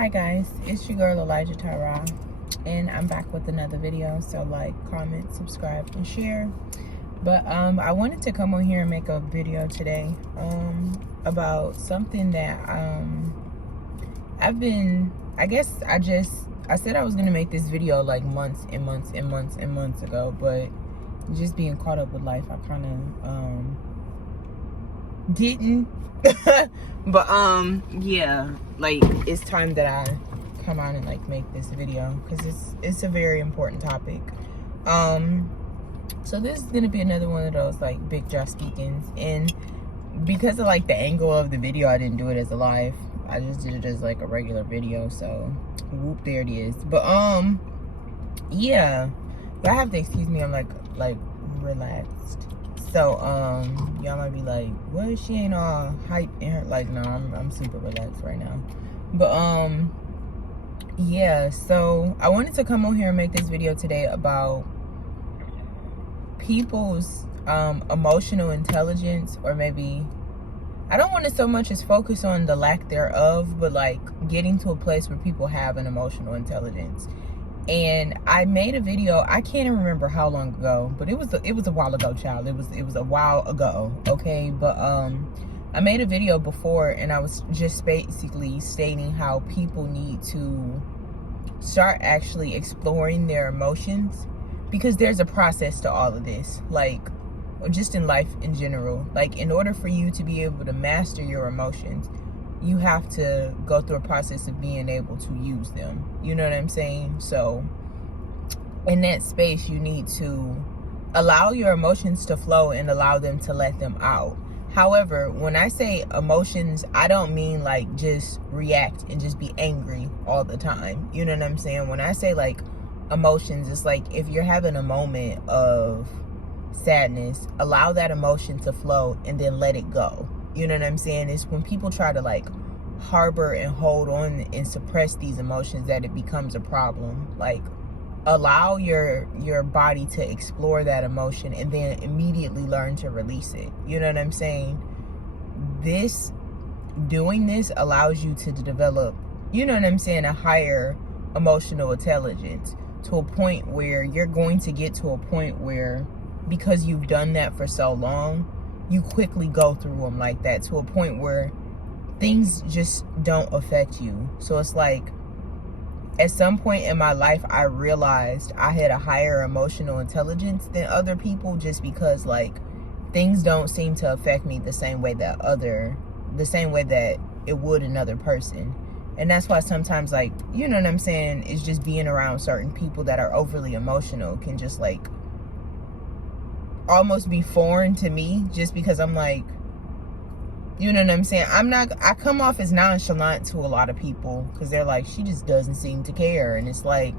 Hi guys, it's your girl Elijah Tara, and I'm back with another video. So like, comment, subscribe, and share. But I wanted to come on here and make a video today about something that I said I was gonna make this video like months and months and months and months ago, but just being caught up with life, I kind of didn't. But yeah, like, it's time that I come on and like make this video because it's a very important topic. So this is gonna be another one of those like big jaw speakings, and because of like the angle of the video, I didn't do it as a live. I just did it as like a regular video, so whoop, there it is. But yeah, y'all have to excuse me, I'm like relaxed. So y'all might be like, what, she ain't all hype in her, like, no, I'm super relaxed right now. But yeah, so I wanted to come on here and make this video today about people's emotional intelligence, or maybe I don't want to so much as focus on the lack thereof, but like getting to a place where people have an emotional intelligence. And I made a video, I can't even remember how long ago, but it was a while ago, child. It was a while ago, okay? But I made a video before, and I was just basically stating how people need to start actually exploring their emotions, because there's a process to all of this, like, or just in life in general. Like, in order for you to be able to master your emotions, you have to go through a process of being able to use them. You know what I'm saying? So in that space, you need to allow your emotions to flow and allow them to let them out. However, when I say emotions, I don't mean like just react and just be angry all the time. You know what I'm saying? When I say like emotions, it's like if you're having a moment of sadness, allow that emotion to flow and then let it go. You know what I'm saying? It's when people try to like harbor and hold on and suppress these emotions that it becomes a problem. Like, allow your body to explore that emotion and then immediately learn to release it. You know what I'm saying? Doing this allows you to develop, you know what I'm saying, a higher emotional intelligence, to a point where you're going to get to a point where, because you've done that for so long, you quickly go through them like that, to a point where things just don't affect you. So it's like, at some point in my life, I realized I had a higher emotional intelligence than other people, just because like things don't seem to affect me the same way that it would another person. And that's why sometimes, like, you know what I'm saying, it's just being around certain people that are overly emotional can just like almost be foreign to me, just because I'm like, you know what I'm saying, I come off as nonchalant to a lot of people, because they're like, she just doesn't seem to care. And it's like,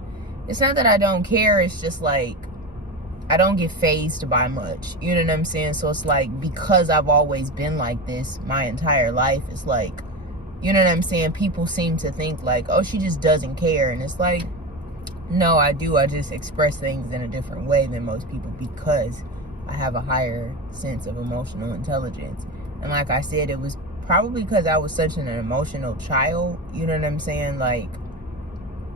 it's not that I don't care, it's just like I don't get fazed by much. You know what I'm saying? So it's like, because I've always been like this my entire life, it's like, you know what I'm saying, people seem to think like, oh, she just doesn't care. And it's like, no, I do. I just express things in a different way than most people, because I have a higher sense of emotional intelligence. And like I said, it was probably because I was such an emotional child. You know what I'm saying? Like,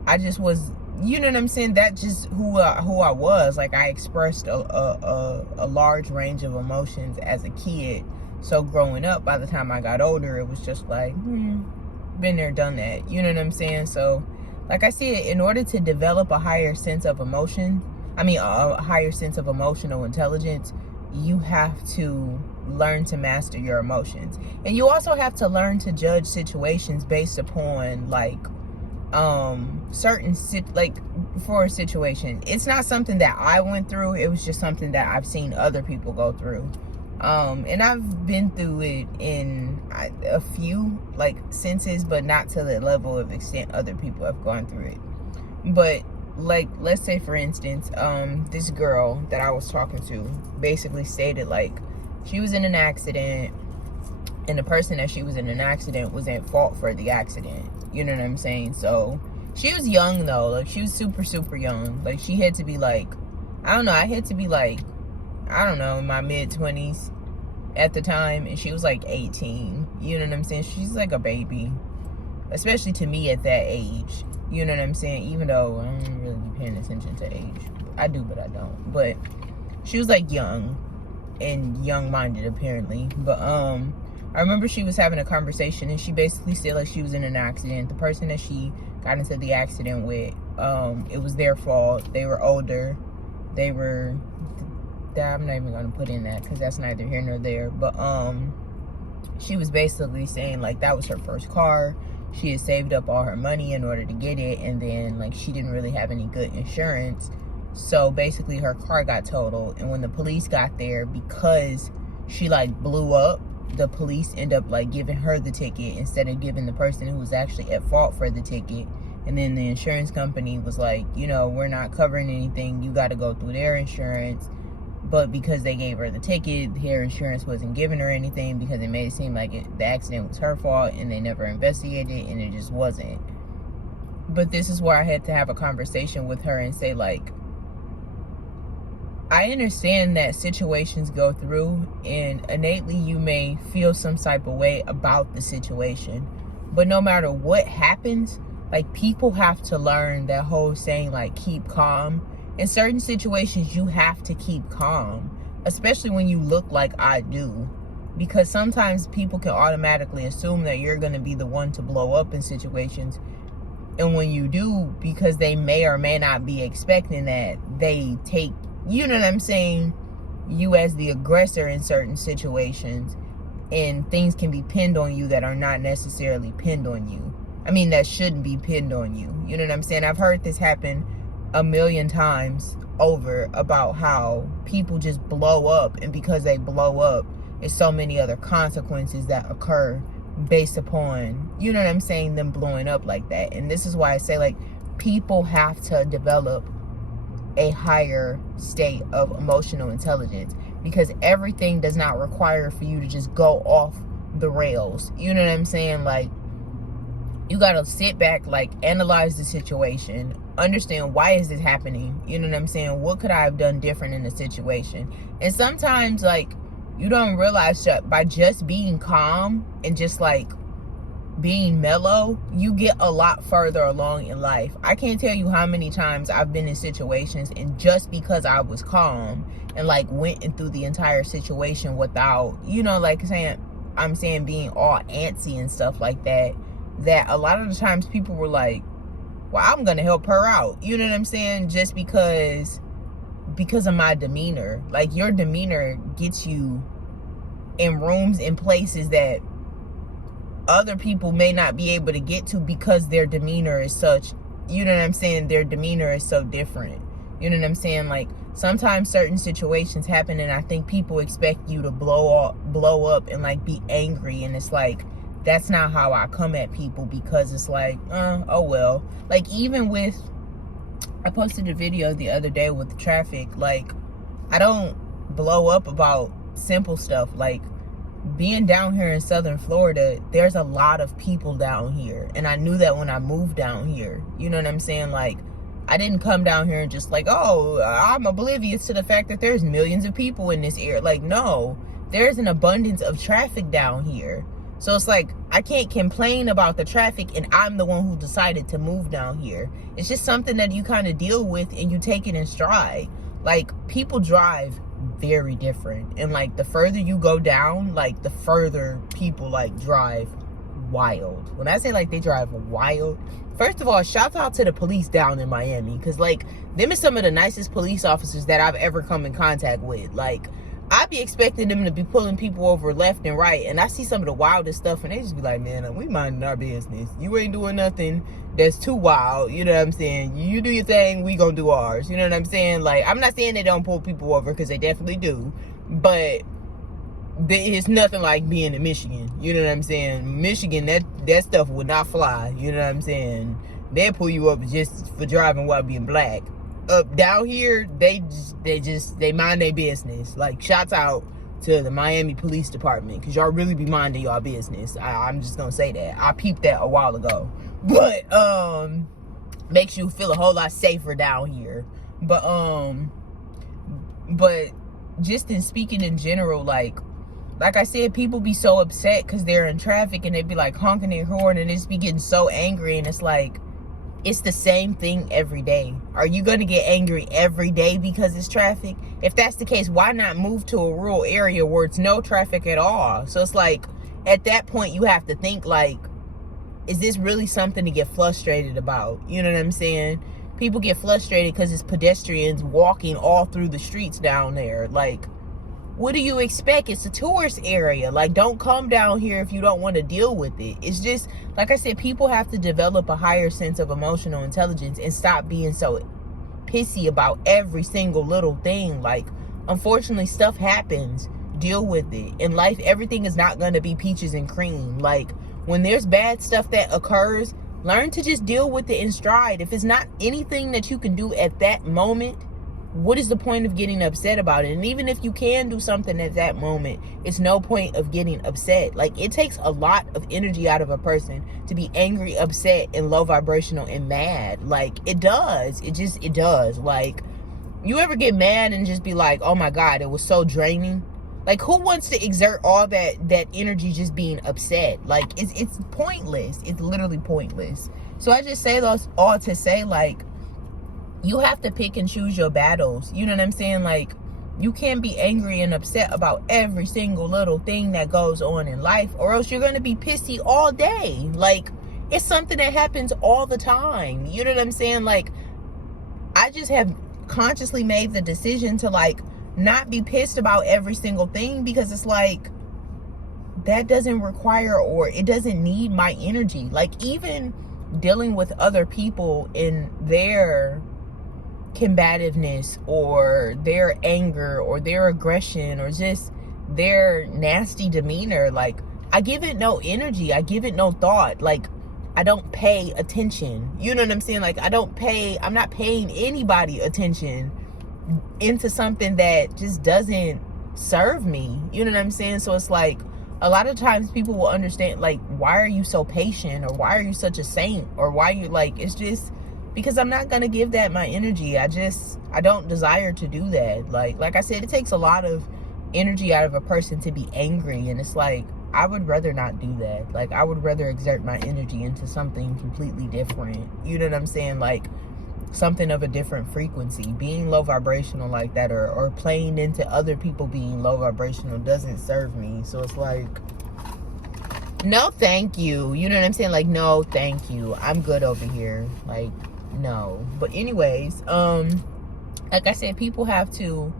I just was, you know what I'm saying? That's just who I was. Like, I expressed a large range of emotions as a kid. So growing up, by the time I got older, it was just like, been there, done that. You know what I'm saying? So, like I said, in order to develop a higher sense of emotion, a higher sense of emotional intelligence, you have to learn to master your emotions. And you also have to learn to judge situations based upon like for a situation. It's not something that I went through, it was just something that I've seen other people go through. And I've been through it in a few like senses, but not to the level of extent other people have gone through it. But like, let's say for instance, this girl that I was talking to basically stated like she was in an accident, and the person that she was in an accident was at fault for the accident. You know what I'm saying? So she was young though, like she was super, super young. Like, she had to be like, I don't know, I had to be like, I don't know, in my mid-20s at the time, and she was like 18. You know what I'm saying? She's like a baby. especially to me at that age. You know what I'm saying? Even though I don't really be paying attention to age. I do, but I don't. But she was like young and young-minded apparently. But I remember she was having a conversation, and she basically said like she was in an accident. The person that she got into the accident with, it was their fault. They were older. They were, I'm not even gonna put in that because that's neither here nor there. But she was basically saying like that was her first car. She had saved up all her money in order to get it, and then like she didn't really have any good insurance. So basically her car got totaled, and when the police got there, because she like blew up, the police end up like giving her the ticket instead of giving the person who was actually at fault for the ticket. And then the insurance company was like, you know, we're not covering anything, you got to go through their insurance. But because they gave her the ticket, her insurance wasn't giving her anything because it made it seem like the accident was her fault, and they never investigated, and it just wasn't. But this is where I had to have a conversation with her and say like, I understand that situations go through, and innately you may feel some type of way about the situation. But no matter what happens, like people have to learn that whole saying like keep calm. In certain situations, you have to keep calm, especially when you look like I do. Because sometimes people can automatically assume that you're going to be the one to blow up in situations. And when you do, because they may or may not be expecting that, they take, you know what I'm saying, you as the aggressor in certain situations, and things can be pinned on you that are not necessarily pinned on you. I mean, that shouldn't be pinned on you. You know what I'm saying? I've heard this happen a million times over about how people just blow up, and because they blow up, there's so many other consequences that occur based upon, you know what I'm saying, them blowing up like that. And this is why I say like people have to develop a higher state of emotional intelligence, because everything does not require for you to just go off the rails. You know what I'm saying? Like, you gotta sit back, like analyze the situation, understand why is this happening. You know what I'm saying? What could I have done different in the situation? And sometimes like you don't realize that by just being calm and just like being mellow, you get a lot further along in life. I can't tell you how many times I've been in situations, and just because I was calm and like went through the entire situation without, you know, like I'm saying being all antsy and stuff like that, that a lot of the times people were like, well, I'm gonna help her out, you know what I'm saying, just because of my demeanor. Like, your demeanor gets you in rooms and places that other people may not be able to get to, because their demeanor is such, you know what I'm saying, their demeanor is so different. You know what I'm saying? Like, sometimes certain situations happen, and I think people expect you to blow up and like be angry, and it's like, that's not how I come at people, because it's like, oh well. Like, even with, I posted a video the other day with the traffic. Like, I don't blow up about simple stuff. Like, being down here in Southern Florida, there's a lot of people down here, and I knew that when I moved down here. You know what I'm saying? Like, I didn't come down here and just like, oh, I'm oblivious to the fact that there's millions of people in this area. Like, no, there's an abundance of traffic down here. So it's like, I can't complain about the traffic, and I'm the one who decided to move down here. It's just something that you kind of deal with, and you take it in stride. Like, people drive very different, and like the further you go down, like the further people like drive wild. When I say like they drive wild, first of all, shout out to the police down in Miami, because like them is some of the nicest police officers that I've ever come in contact with. Like, I be expecting them to be pulling people over left and right, and I see some of the wildest stuff, and they just be like, man, we minding our business. You ain't doing nothing that's too wild. You know what I'm saying? You do your thing, we gonna do ours. You know what I'm saying? Like, I'm not saying they don't pull people over, because they definitely do, but it's nothing like being in Michigan. You know what I'm saying? Michigan, that stuff would not fly. You know what I'm saying? They'll pull you up just for driving while being black. Up down here, they mind their business. Like, shouts out to the Miami Police Department, because y'all really be minding y'all business. I'm just gonna say that. I peeped that a while ago. But makes you feel a whole lot safer down here. But just in speaking in general, like, like I said, people be so upset because they're in traffic and they be like honking their horn and they just be getting so angry. And it's like, it's the same thing every day. Are you going to get angry every day because it's traffic? If that's the case, why not move to a rural area where it's no traffic at all? So it's like, at that point, you have to think like, is this really something to get frustrated about? You know what I'm saying? People get frustrated because it's pedestrians walking all through the streets down there. Like, what do you expect? It's a tourist area. Like, don't come down here if you don't want to deal with it. It's just, like I said, people have to develop a higher sense of emotional intelligence and stop being so pissy about every single little thing. Like, unfortunately, stuff happens. Deal with it. In life, everything is not going to be peaches and cream. Like, when there's bad stuff that occurs, learn to just deal with it in stride. If it's not anything that you can do at that moment, what is the point of getting upset about it? And even if you can do something at that moment, it's no point of getting upset. Like, it takes a lot of energy out of a person to be angry, upset, and low vibrational and mad. Like, it does. It does. Like, you ever get mad and just be like, oh my God, it was so draining? Like, who wants to exert all that energy just being upset? Like, it's pointless. It's literally pointless. So I just say those all to say, like, you have to pick and choose your battles. You know what I'm saying? Like, you can't be angry and upset about every single little thing that goes on in life, or else you're going to be pissy all day. Like, it's something that happens all the time. You know what I'm saying? Like, I just have consciously made the decision to, like, not be pissed about every single thing, because it's like, that doesn't require, or it doesn't need my energy. Like, even dealing with other people in their combativeness or their anger or their aggression or just their nasty demeanor, like, I give it no energy. I give it no thought. Like, I don't pay attention. You know what I'm saying? Like, I'm not paying anybody attention into something that just doesn't serve me. You know what I'm saying? So it's like, a lot of times people will understand, like, why are you so patient, or why are you such a saint, or why you, like, it's just because I'm not gonna give that my energy. I don't desire to do that. Like I said, it takes a lot of energy out of a person to be angry, and it's like, I would rather not do that. Like, I would rather exert my energy into something completely different. You know what I'm saying? Like, something of a different frequency. Being low vibrational like that, or playing into other people being low vibrational, doesn't serve me. So it's like, no thank you. You know what I'm saying? Like, no thank you, I'm good over here. Like, no. But anyways, like I said, people have to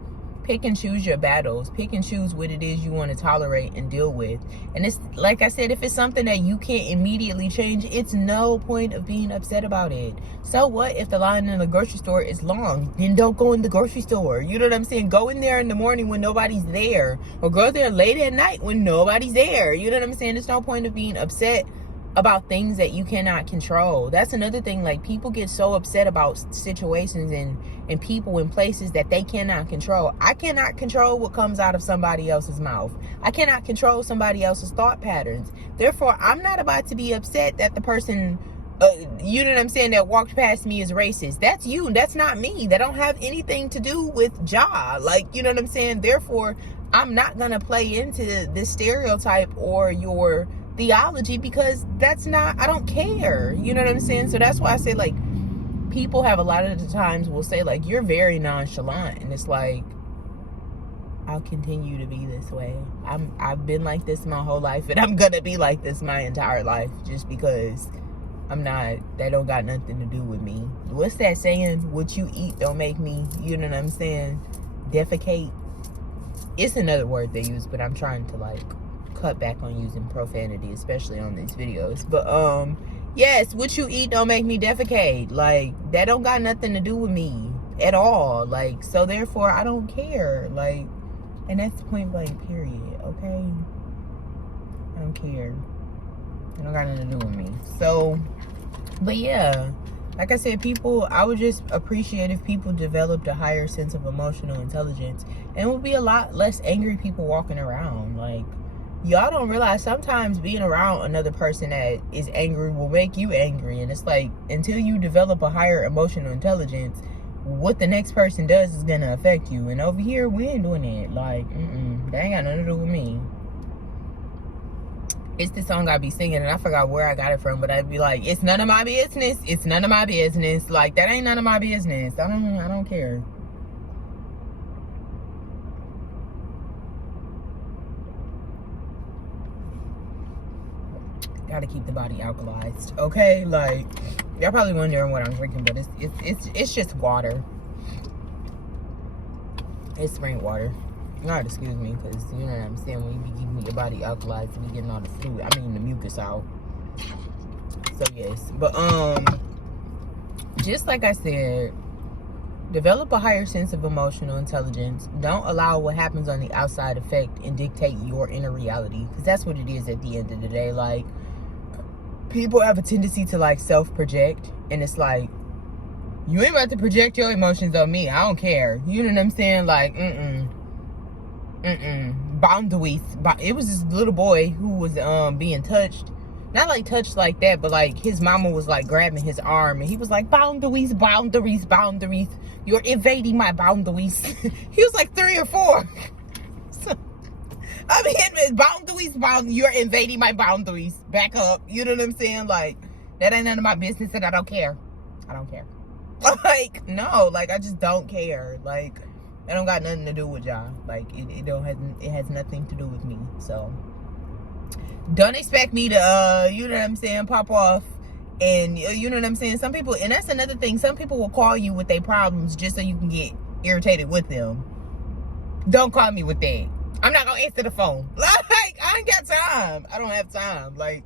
pick and choose your battles. Pick and choose what it is you want to tolerate and deal with. And it's like I said, if it's something that you can't immediately change, it's no point of being upset about it. So what if the line in the grocery store is long? Then don't go in the grocery store. You know what I'm saying? Go in there in the morning when nobody's there, or go there late at night when nobody's there. You know what I'm saying? There's no point of being upset about things that you cannot control. That's another thing. Like, people get so upset about situations and people and places that they cannot control. I cannot control what comes out of somebody else's mouth. I cannot control somebody else's thought patterns. Therefore, I'm not about to be upset that the person, you know what I'm saying, that walked past me is racist. That's you. That's not me. That don't have anything to do with Ja. Like, you know what I'm saying? Therefore, I'm not going to play into this stereotype or your theology, because that's not, I don't care. You know what I'm saying? So that's why I say, like, people have a lot of the times will say, like, you're very nonchalant, and it's like, I'll continue to be this way. I've been like this my whole life, and I'm gonna be like this my entire life, just because I'm not, that don't got nothing to do with me. What's that saying? What you eat don't make me, you know what I'm saying, defecate? It's another word they use, but I'm trying to, like, cut back on using profanity, especially on these videos. But yes, what you eat don't make me defecate. Like, that don't got nothing to do with me at all. Like, so therefore, I don't care. Like, and that's point blank period. Okay, I don't care. It don't got nothing to do with me. So, but yeah, like I said, people, I would just appreciate if people developed a higher sense of emotional intelligence, and it would be a lot less angry people walking around. Like, y'all don't realize sometimes being around another person that is angry will make you angry. And it's like, until you develop a higher emotional intelligence, what the next person does is gonna affect you. And over here, we ain't doing it. Like, that ain't got nothing to do with me. It's the song I be singing, and I forgot where I got it from, but I'd be like, it's none of my business. It's none of my business. Like, that ain't none of my business. I don't care. Gotta keep the body alkalized, okay? Like, y'all probably wondering what I'm drinking, but it's just water. It's spring water. God, excuse me, because you know what I'm saying, when you be keeping your body alkalized, you be getting all the fluid, I mean the mucus out. So yes, but just like I said, develop a higher sense of emotional intelligence. Don't allow what happens on the outside affect and dictate your inner reality, because that's what it is at the end of the day. Like, people have a tendency to like self-project, and it's like, you ain't about to project your emotions on me. I don't care. You know what I'm saying? Like, boundaries. It was this little boy who was being touched, not like touched like that, but like his mama was like grabbing his arm, and he was like, boundaries, boundaries, boundaries, you're invading my boundaries. He was like 3 or 4. So, I mean, boundaries, you're invading my boundaries, back up. You know what I'm saying? Like, that ain't none of my business, and I don't care. Like, no, like, I just don't care. Like, it don't got nothing to do with y'all. Like, it has nothing to do with me. So don't expect me to you know what I'm saying, pop off. And you know what I'm saying, some people, and that's another thing, some people will call you with their problems just so you can get irritated with them. Don't call me with that. I'm not gonna answer the phone. Like, I ain't got time. I don't have time. Like,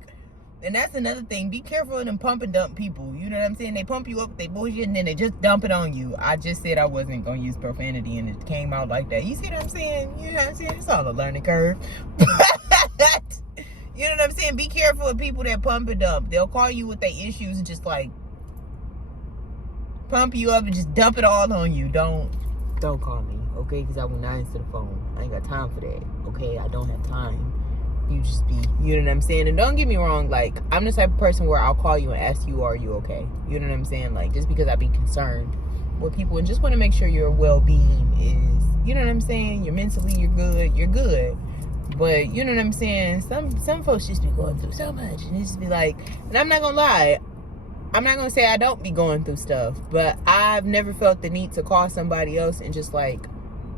and that's another thing. Be careful of them pump and dump people. You know what I'm saying? They pump you up with their bullshit, and then they just dump it on you. I just said I wasn't going to use profanity, and it came out like that. You see what I'm saying? You know what I'm saying? It's all a learning curve. But, you know what I'm saying? Be careful of people that pump and dump. They'll call you with their issues and just, like, pump you up and just dump it all on you. Don't call me, okay? Because I will not answer the phone. I ain't got time for that, okay? I don't have time. You just be, you know what I'm saying? And don't get me wrong, like, I'm the type of person where I'll call you and ask you, are you okay? You know what I'm saying? Like, just because I be concerned with people and just want to make sure your well-being is, you know what I'm saying? You're mentally, you're good. But, you know what I'm saying? Some folks just be going through so much, and it just be like, and I'm not gonna lie, I'm not gonna say I don't be going through stuff, but I've never felt the need to call somebody else and just, like,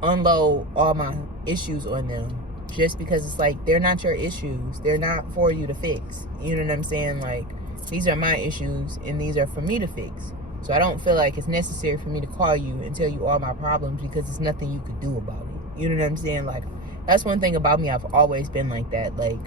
unload all my issues on them. Just because it's like, they're not your issues. They're not for you to fix. You know what I'm saying? Like, these are my issues, and these are for me to fix. So I don't feel like it's necessary for me to call you and tell you all my problems, because there's nothing you could do about it. You know what I'm saying? Like, that's one thing about me. I've always been like that. Like,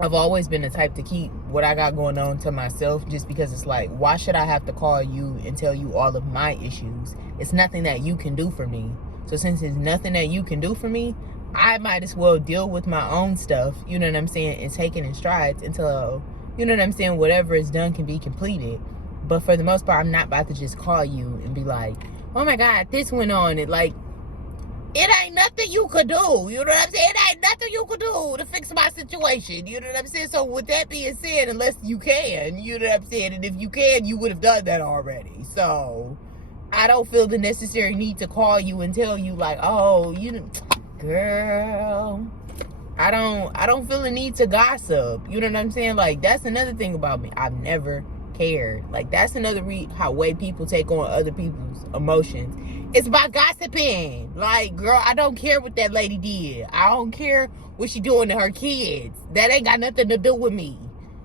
I've always been the type to keep what I got going on to myself, just because it's like, why should I have to call you and tell you all of my issues? It's nothing that you can do for me. So since there's nothing that you can do for me, I might as well deal with my own stuff, you know what I'm saying, and take it in strides until, you know what I'm saying, whatever is done can be completed. But for the most part, I'm not about to just call you and be like, oh my God, this went on. It, like, it ain't nothing you could do, you know what I'm saying? It ain't nothing you could do to fix my situation, you know what I'm saying? So with that being said, unless you can, you know what I'm saying, and if you can, you would have done that already. So I don't feel the necessary need to call you and tell you, like, oh, you know, girl, I don't feel a need to gossip. You know what I'm saying? Like, that's another thing about me. I've never cared. Like, that's another way people take on other people's emotions. It's by gossiping. Like, girl, I don't care what that lady did. I don't care what she doing to her kids. That ain't got nothing to do with me.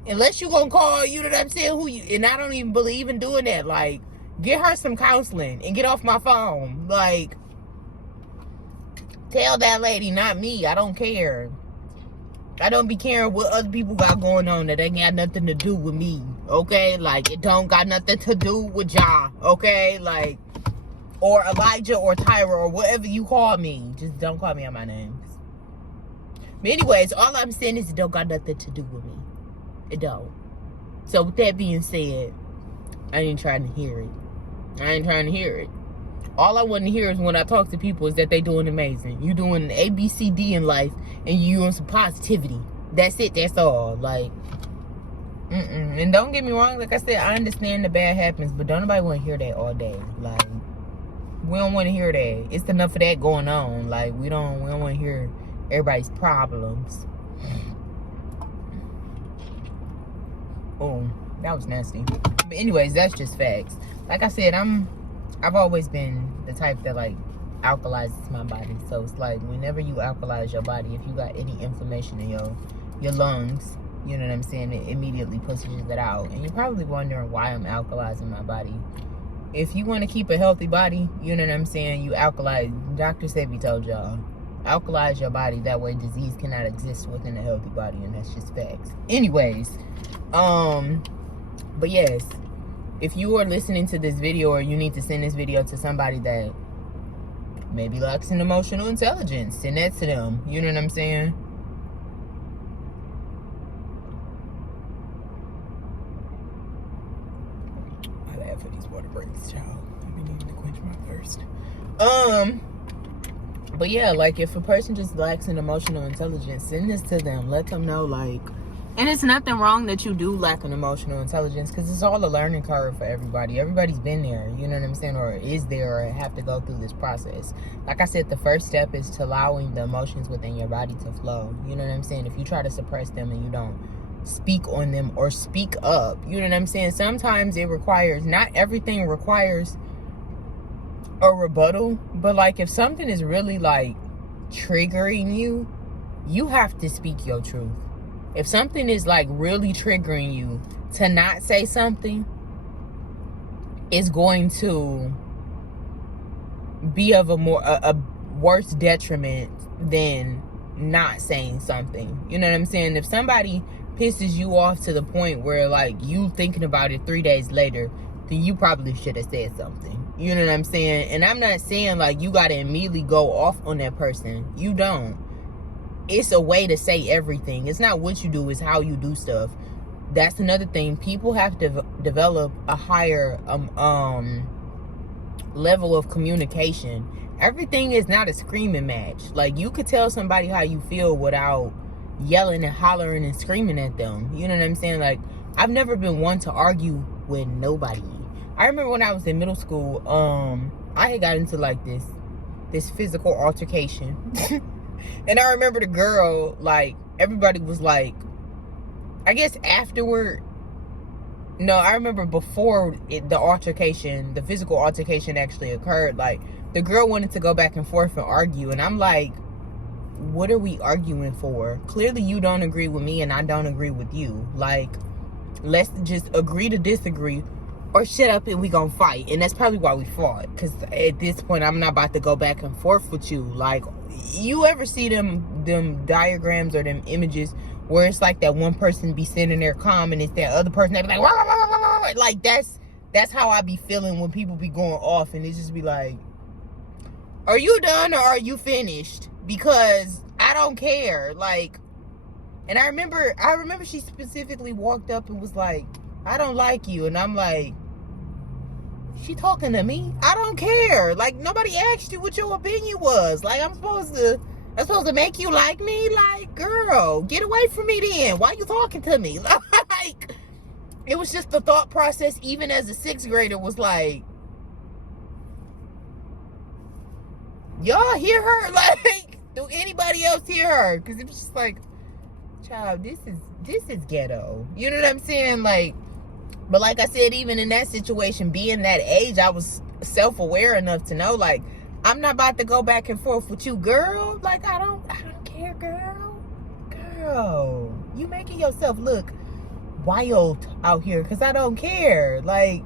Unless you gonna call, you know what I'm saying, and I don't even believe in doing that. Like, get her some counseling and get off my phone. Like, tell that lady, not me. I don't care. I don't be caring what other people got going on that ain't got nothing to do with me, okay? Like, it don't got nothing to do with y'all, okay? Like, or Elijah or Tyra or whatever you call me. Just don't call me on my names. But anyways, all I'm saying is it don't got nothing to do with me. It don't. So with that being said, I ain't trying to hear it. All I want to hear is when I talk to people is that they doing amazing. You doing A, B, C, D in life, and you doing some positivity. That's it. That's all. Like, and don't get me wrong. Like I said, I understand the bad happens, but don't nobody want to hear that all day. Like, we don't want to hear that. It's enough of that going on. Like, we don't want to hear everybody's problems. Oh, that was nasty. But anyways, that's just facts. Like I said, I've always been the type that like alkalizes my body. So it's like whenever you alkalize your body, if you got any inflammation in your lungs, you know what I'm saying, it immediately pushes it out. And you're probably wondering why I'm alkalizing my body. If you want to keep a healthy body, you know what I'm saying, you alkalize. Dr. Sebi told y'all, alkalize your body. That way disease cannot exist within a healthy body, and that's just facts. Anyways, but yes, if you are listening to this video, or you need to send this video to somebody that maybe lacks in emotional intelligence, send that to them. You know what I'm saying? I laugh at these water breaks, child. I've been needing to quench my thirst. But yeah, like if a person just lacks in emotional intelligence, send this to them. Let them know, like, and it's nothing wrong that you do lack an emotional intelligence, because it's all a learning curve for everybody. Everybody's been there, you know what I'm saying, or is there, or have to go through this process. Like I said, the first step is to allowing the emotions within your body to flow. You know what I'm saying? If you try to suppress them and you don't speak on them or speak up, you know what I'm saying, sometimes it requires, not everything requires a rebuttal, but like if something is really like triggering you, you have to speak your truth. If something is like really triggering you, to not say something is going to be of a worse detriment than not saying something. You know what I'm saying? If somebody pisses you off to the point where like you thinking about it 3 days later, then you probably should have said something. You know what I'm saying? And I'm not saying like you gotta immediately go off on that person. You don't. It's a way to say everything. It's not what you do, it's how you do stuff. That's another thing. People have to develop a higher level of communication. Everything is not a screaming match. Like you could tell somebody how you feel without yelling and hollering and screaming at them. You know what I'm saying? Like I've never been one to argue with nobody. I remember when I was in middle school, I had got into like this physical altercation. And I remember the girl, like, everybody was like, I guess afterward, no, I remember before the altercation, the physical altercation actually occurred, like, the girl wanted to go back and forth and argue. And I'm like, what are we arguing for? Clearly you don't agree with me and I don't agree with you. Like, let's just agree to disagree, or shut up and we gonna fight. And that's probably why we fought, because at this point I'm not about to go back and forth with you. Like, you ever see them diagrams or them images where it's like that one person be sitting there calm and it's that other person that be like, wah, wah, wah, wah, wah. Like that's how I be feeling when people be going off, and it just be like, are you done or are you finished? Because I don't care. Like, and I remember she specifically walked up and was like, I don't like you. And I'm like, she talking to me? I don't care. Like, nobody asked you what your opinion was. Like, I'm supposed to make you like me? Like, girl, get away from me then. Why you talking to me? Like, it was just the thought process, even as a 6th grader, was like, y'all hear her? Like, do anybody else hear her? Because it was just like, child, this is ghetto. You know what I'm saying? Like, but like I said, even in that situation, being that age, I was self-aware enough to know, like, I'm not about to go back and forth with you, girl. Like, I don't care, girl. Girl, you making yourself look wild out here, because I don't care. Like,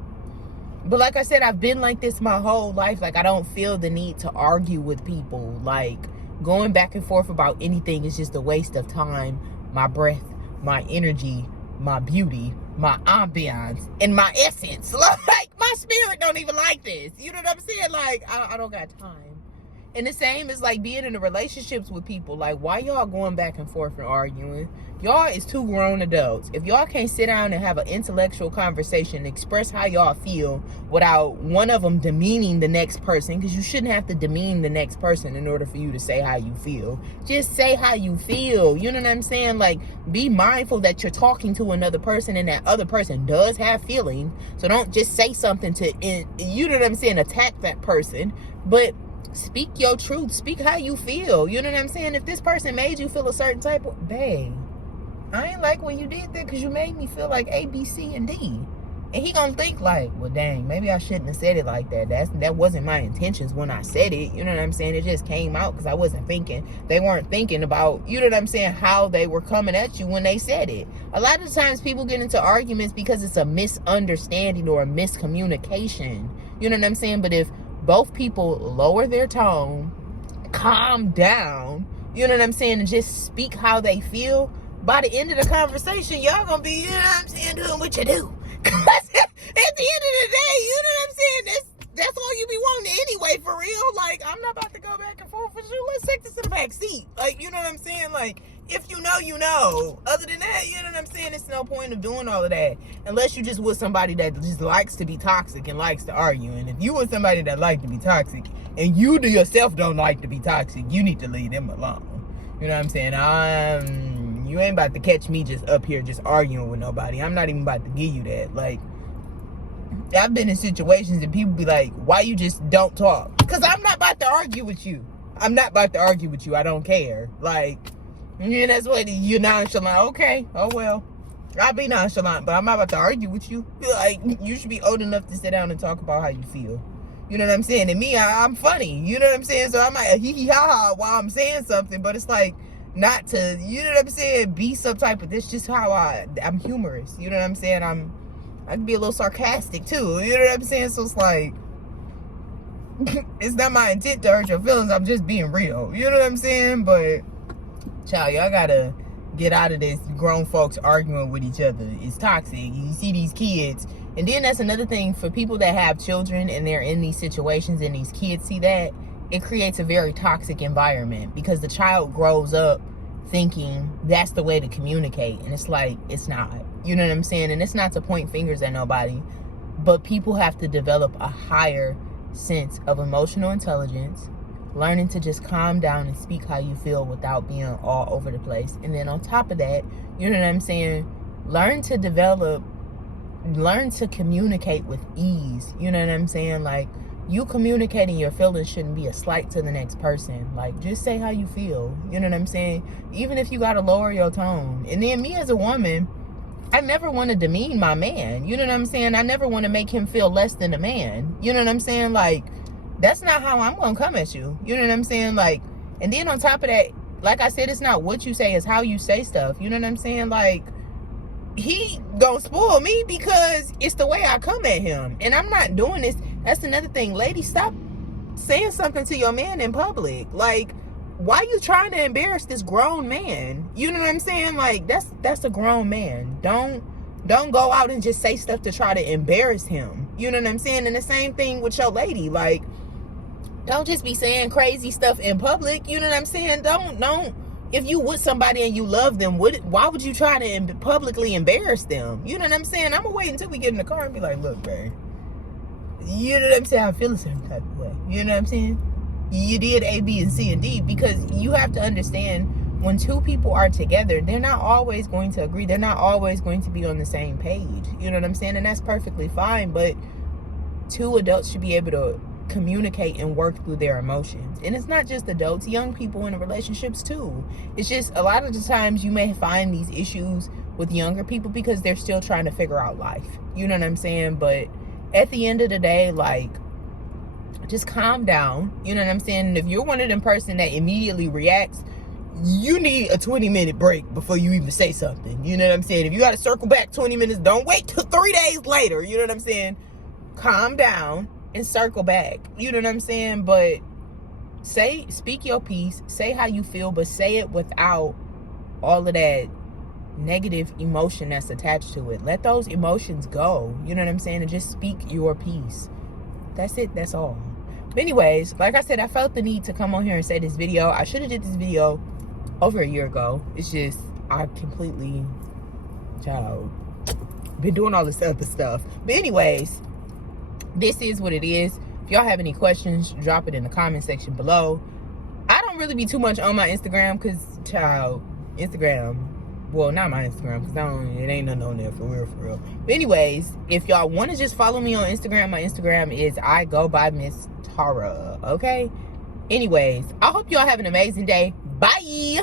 but like I said, I've been like this my whole life. Like, I don't feel the need to argue with people. Like, going back and forth about anything is just a waste of time, my breath, my energy, my beauty, my ambiance, and my essence. Like, my spirit don't even like this. You know what I'm saying? Like, I don't got time. And the same is like being in the relationships with people. Like, why y'all going back and forth and arguing? Y'all is 2 grown adults. If y'all can't sit down and have an intellectual conversation, express how y'all feel without one of them demeaning the next person, because you shouldn't have to demean the next person in order for you to say how you feel. Just say how you feel. You know what I'm saying? Like, be mindful that you're talking to another person and that other person does have feelings. So don't just say something to, you know what I'm saying, attack that person. But speak your truth. Speak how you feel. You know what I'm saying? If this person made you feel a certain type of, babe, I ain't like when you did that because you made me feel like A, B, C, and D. And he gonna think like, well, dang, maybe I shouldn't have said it like that. That wasn't my intentions when I said it. You know what I'm saying? It just came out because I wasn't thinking. They weren't thinking about, you know what I'm saying, how they were coming at you when they said it. A lot of times people get into arguments because it's a misunderstanding or a miscommunication. You know what I'm saying? But if both people lower their tone, calm down, you know what I'm saying, and just speak how they feel, by the end of the conversation, y'all gonna be, you know what I'm saying, doing what you do. Cause at the end of the day, you know what I'm saying, that's all you be wanting anyway, for real. Like, I'm not about to go back and forth with you. Let's take this to the back seat. Like, you know what I'm saying? Like, if you know, you know. Other than that, you know what I'm saying? It's no point of doing all of that. Unless you just with somebody that just likes to be toxic and likes to argue. And if you with somebody that likes to be toxic and you to yourself don't like to be toxic, you need to leave them alone. You know what I'm saying? You ain't about to catch me just up here just arguing with nobody. I'm not even about to give you that. Like, I've been in situations that people be like, why you just don't talk? Because I'm not about to argue with you. I'm not about to argue with you. I don't care. Like, yeah, that's what you're nonchalant. Okay, oh well. I'll be nonchalant, but I'm not about to argue with you. Like, you should be old enough to sit down and talk about how you feel. You know what I'm saying? And me, I'm funny. You know what I'm saying? So I might hee-hee-ha-ha while I'm saying something, but it's like, not to, you know what I'm saying, be some type of, this just how I'm humorous. You know what I'm saying? I can be a little sarcastic too. You know what I'm saying? So it's like, it's not my intent to hurt your feelings. I'm just being real. You know what I'm saying? But, child, y'all gotta get out of this grown folks arguing with each other. It's toxic. You see these kids. And then that's another thing for people that have children and they're in these situations and these kids see that. It creates a very toxic environment because the child grows up thinking that's the way to communicate. And it's like, it's not. You know what I'm saying? And it's not to point fingers at nobody, but people have to develop a higher sense of emotional intelligence, learning to just calm down and speak how you feel without being all over the place. And then on top of that, you know what I'm saying, learn to communicate with ease. You know what I'm saying? Like, you communicating your feelings shouldn't be a slight to the next person. Like, just say how you feel. You know what I'm saying? Even if you got to lower your tone. And then me as a woman, I never want to demean my man. You know what I'm saying? I never want to make him feel less than a man. You know what I'm saying? Like, that's not how I'm going to come at you. You know what I'm saying? Like, and then on top of that, like I said, it's not what you say, it's how you say stuff. You know what I'm saying? Like, he gonna spoil me because it's the way I come at him. And I'm not doing this. That's another thing. Ladies, stop saying something to your man in public. Like, why are you trying to embarrass this grown man? You know what I'm saying? Like, that's a grown man. Don't go out and just say stuff to try to embarrass him. You know what I'm saying? And the same thing with your lady. Like, don't just be saying crazy stuff in public. You know what I'm saying? Don't. If you with somebody and you love them, why would you try to publicly embarrass them? You know what I'm saying? I'm going to wait until we get in the car and be like, look, babe. You know what I'm saying? I feel a certain type of way. You know what I'm saying? You did A, B, and C, and D, because you have to understand when two people are together, they're not always going to agree. They're not always going to be on the same page. You know what I'm saying? And that's perfectly fine, but two adults should be able to communicate and work through their emotions. And it's not just adults, young people in relationships too. It's just a lot of the times you may find these issues with younger people because they're still trying to figure out life. You know what I'm saying? But at the end of the day, like, just calm down. You know what I'm saying? And if you're one of them person that immediately reacts, you need a 20-minute break before you even say something. You know what I'm saying? If you got to circle back 20 minutes, don't wait till 3 days later. You know what I'm saying? Calm down and circle back. You know what I'm saying? But speak your piece, say how you feel, but say it without all of that negative emotion that's attached to it. Let those emotions go. You know what I'm saying? And just speak your piece. That's it. That's all. But anyways, like I said, I felt the need to come on here and say this video. I should have did this video over a year ago. It's just, I completely, been doing all this other stuff. But anyways, this is what it is. If y'all have any questions, drop it in the comment section below. I don't really be too much on my Instagram because, Instagram, well, not my Instagram because it ain't nothing on there for real. But anyways, if y'all want to just follow me on Instagram, my Instagram is I go by Miss Tara. Okay? Anyways, I hope y'all have an amazing day. Bye!